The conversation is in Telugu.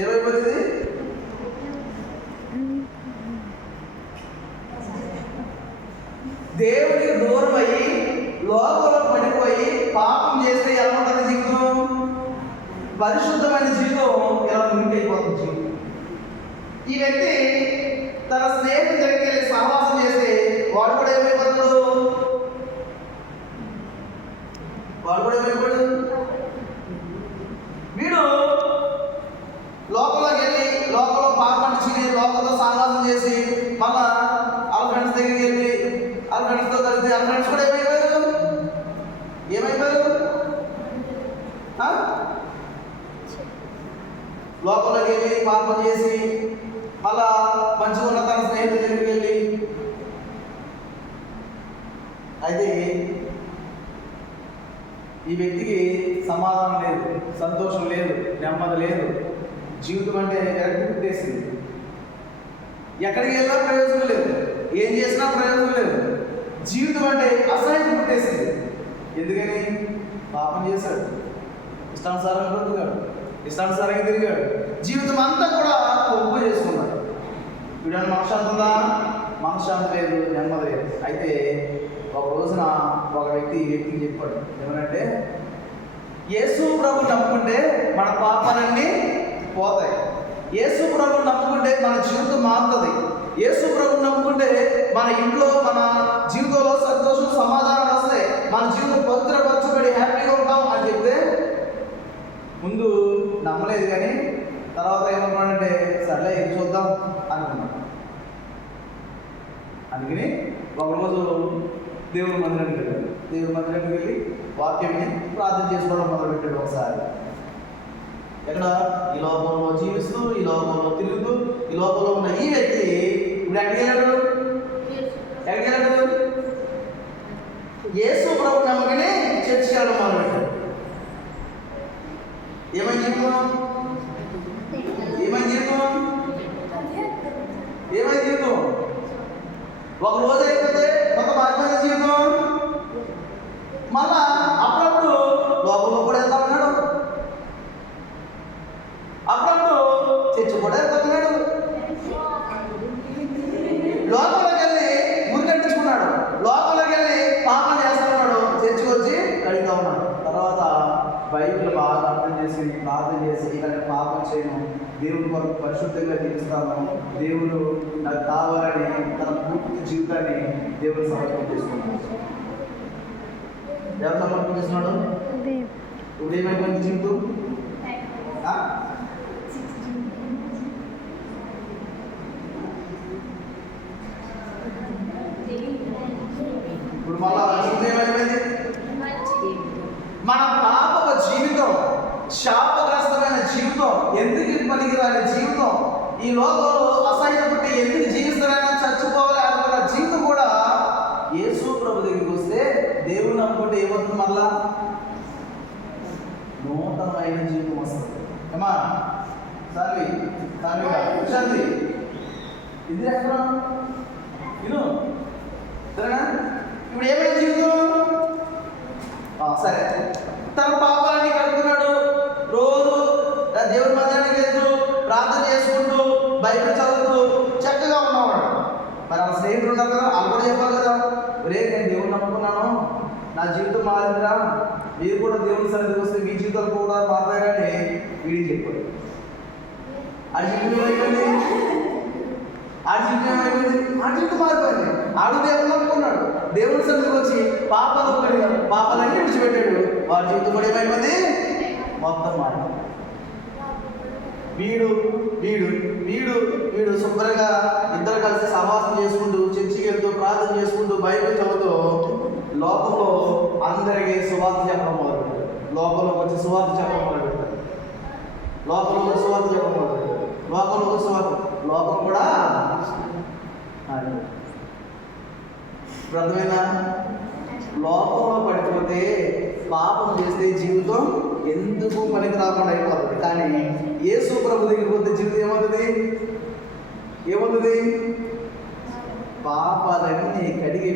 ఏమైపోతుంది? దేవుడికి దూరం అయ్యి లోకంలో పడిపోయి పాపం చేస్తే ఎలా ఉంటుంది జీవితం? పరిశుద్ధమైన జీవితం ఎలా మునిగిపోతుంది జీవితం. ఈ వ్యక్తి తన స్నేహితుడి దగ్గరికి వెళ్ళి సహవాసం చేస్తే వాడు కూడా ఏమైపోతాడు? వీడు లోకంలోకి వెళ్ళి లోకంలో పాపం చేసి లోకంలో సహవాసం చేసి మళ్ళా వాళ్ళ ఫ్రెండ్స్ దగ్గరికి వెళ్ళి వాళ్ళ ఫ్రెండ్స్తో కలిసి వాళ్ళ ఫ్రెండ్స్ కూడా ఏమైపోయారు? లోకంలోకి వెళ్ళి పాపం చేసి మళ్ళా మంచిగా ఉన్న తన స్నేహితుల దగ్గరికి వెళ్ళి, అయితే ఈ వ్యక్తికి సమాధానం లేదు, సంతోషం లేదు, నెమ్మది లేదు. జీవితం అంటే వెనక్కి పుట్టేసింది. ఎక్కడికి వెళ్ళినా ప్రయోజనం లేదు, ఏం చేసినా ప్రయోజనం లేదు. జీవితం అంటే అసహ్యం పుట్టేసింది. ఎందుకని? పాపం చేశాడు, ఇష్టానుసారంగా బ్రతుకుతాడు, ఇష్టానుసారంగా తిరిగాడు, జీవితం అంతా కూడా ఒప్పు చేసుకున్నాడు. వీడని మనశ్శాంతి ఉందా? మనశ్శాంతి లేదు, నెమ్మది లేదు. అయితే ఒక రోజున ఒక వ్యక్తి ఈ వ్యక్తికి చెప్పాడు, ఏమనంటే, యేసు ప్రభువు నమ్ముకుంటే మన పాపాలన్నీ పోతాయి, యేసు ప్రభువు నమ్ముకుంటే మన జీవితం మారుతుంది, యేసు ప్రభువు నమ్ముకుంటే మన ఇంట్లో మన జీవితంలో సంతోషం సమాధానం వస్తాయి, మన జీవితం పవిత్రపరచబడి హ్యాపీగా ఉంటాం అని చెప్తే ముందు నమ్మలేదు. కానీ తర్వాత ఏమన్నాడంటే, సర్లే ఇది చూద్దాం అనుకున్నాడు. అందుకని ఒకరోజు దేవుడి మందిరానికి వెళ్ళాడు. దేవుడి మందిరానికి వెళ్ళి వాక్యాన్ని ప్రార్థన చేసుకోవడం మొదలుపెట్టాడు. ఒకసారి ఎక్కడ? ఈ లోకంలో జీవిస్తూ, ఈ లోకంలో తిరుగుతూ, ఈ లోకంలో ఉన్న ఈ వ్యక్తి ఇప్పుడు ఎక్కడికి వెళ్ళాడు? యేసు ప్రభు నమ్మకనే చర్చికి వెళ్ళడం మొదలుపెట్టాడు. ఏమని జీవితం? ఒక రోజు అయిపోతే ఒక మారిపోయిన జీవితం. మళ్ళా అప్పుడప్పుడు లోకంలో కూడా వెళ్తా ఉన్నాడు, అప్పుడప్పుడు చర్చి కూడా వెళ్తా ఉన్నాడు, లోకంలోకి వెళ్ళి మురికట్టించుకున్నాడు, లోకంలోకి వెళ్ళి పాపం చేస్తా ఉన్నాడు, చర్చికి వచ్చి కడుగుతా ఉన్నాడు. తర్వాత బైబిల్ బాగా అర్థం చేసి ప్రార్థన చేసి, ఇలా పాపం చేయను, దేవుని కొరకు పరిశుద్ధంగా జీవిస్తాను, దేవుడు నాకు కావాలని తన పూర్తి జీవితాన్ని దేవుడు సమర్పణ చేసుకున్నాడు. ఎవరు సమర్పణ చేస్తున్నాడు? ఇప్పుడు ఏమైపోయింది జీవితం? ఇప్పుడు మళ్ళా ఏమైపోయింది? మన పాప జీవితం, శాపగ్రస్తమైన జీవితం, ఎందుకు పనికిరాని జీవితం, ఈ లోకంలో అసహ్యపట్టి ఎందుకు జీవిస్తారైనా చచ్చిపోవాలి అనుకున్న జీవితం కూడా యేసు ప్రభు దగ్గరికి వస్తే దేవుడు నమ్ముకుంటే ఏమవుతుంది? మళ్ళా నూతనమైన జీవితం వస్తుంది. ఏమా సార్వి శాంతి ఇది ఎక్కడ విను సరేనా? ఇప్పుడు ఏమైనా జీవితం? సరే, తన పాపాలని కడుక్కున్నాడు, రోజు దేవుడి మందిరానికి వెళ్తూ ప్రార్థన చేసుకుంటూ బైబిల్ చదువుతూ చక్కగా ఉన్నవాడు. మరి ఆ స్నేహితులు ఉన్నారు కదా, వాళ్ళు కూడా చెప్పాలి కదా, రే నేను దేవుడిని నమ్ముకున్నాను, నా జీవితం మారిందిరా, మీరు కూడా దేవుడి సన్నిధికి వస్తే మీ జీవితాలు కూడా మారుతారని వీడికి చెప్పాడు. ఆ జీవితం ఏమైపోయింది? ఆ జీవితం మారిపోయింది. ఆడు దేవుడు నమ్ముకున్నాడు, దేవుడి సన్నిధికి వచ్చి పాపాలన్నీ విడిచిపెట్టాడు. వాడి జీవితం కూడా ఏమైపోయింది? మొత్తం మారింది. వీడు వీడు వీడు వీడు శుభ్రంగా ఇద్దరు కలిసి సహవాసం చేసుకుంటూ, చర్చికి వెళ్తూ, ప్రార్థన చేసుకుంటూ, బైబిల్ చదువుతూ లోకంలో అందరికీ సువార్త చెప్పడం మొదలుపెట్టారు. లోకంలోకి వచ్చి సువార్త చెప్పడం మొదలుపెట్టారు. లోకం కూడా అర్థమైనా? లోకంలో పడిపోతే పాపం చేస్తే జీవితం ఎందుకు పనికి రాకుండా అయిపోతుంది. కానీ యేసు ప్రభు దగ్గరికి పోతే జీవితం ఏమవుతుంది? పాపాలన్నీ కడిగి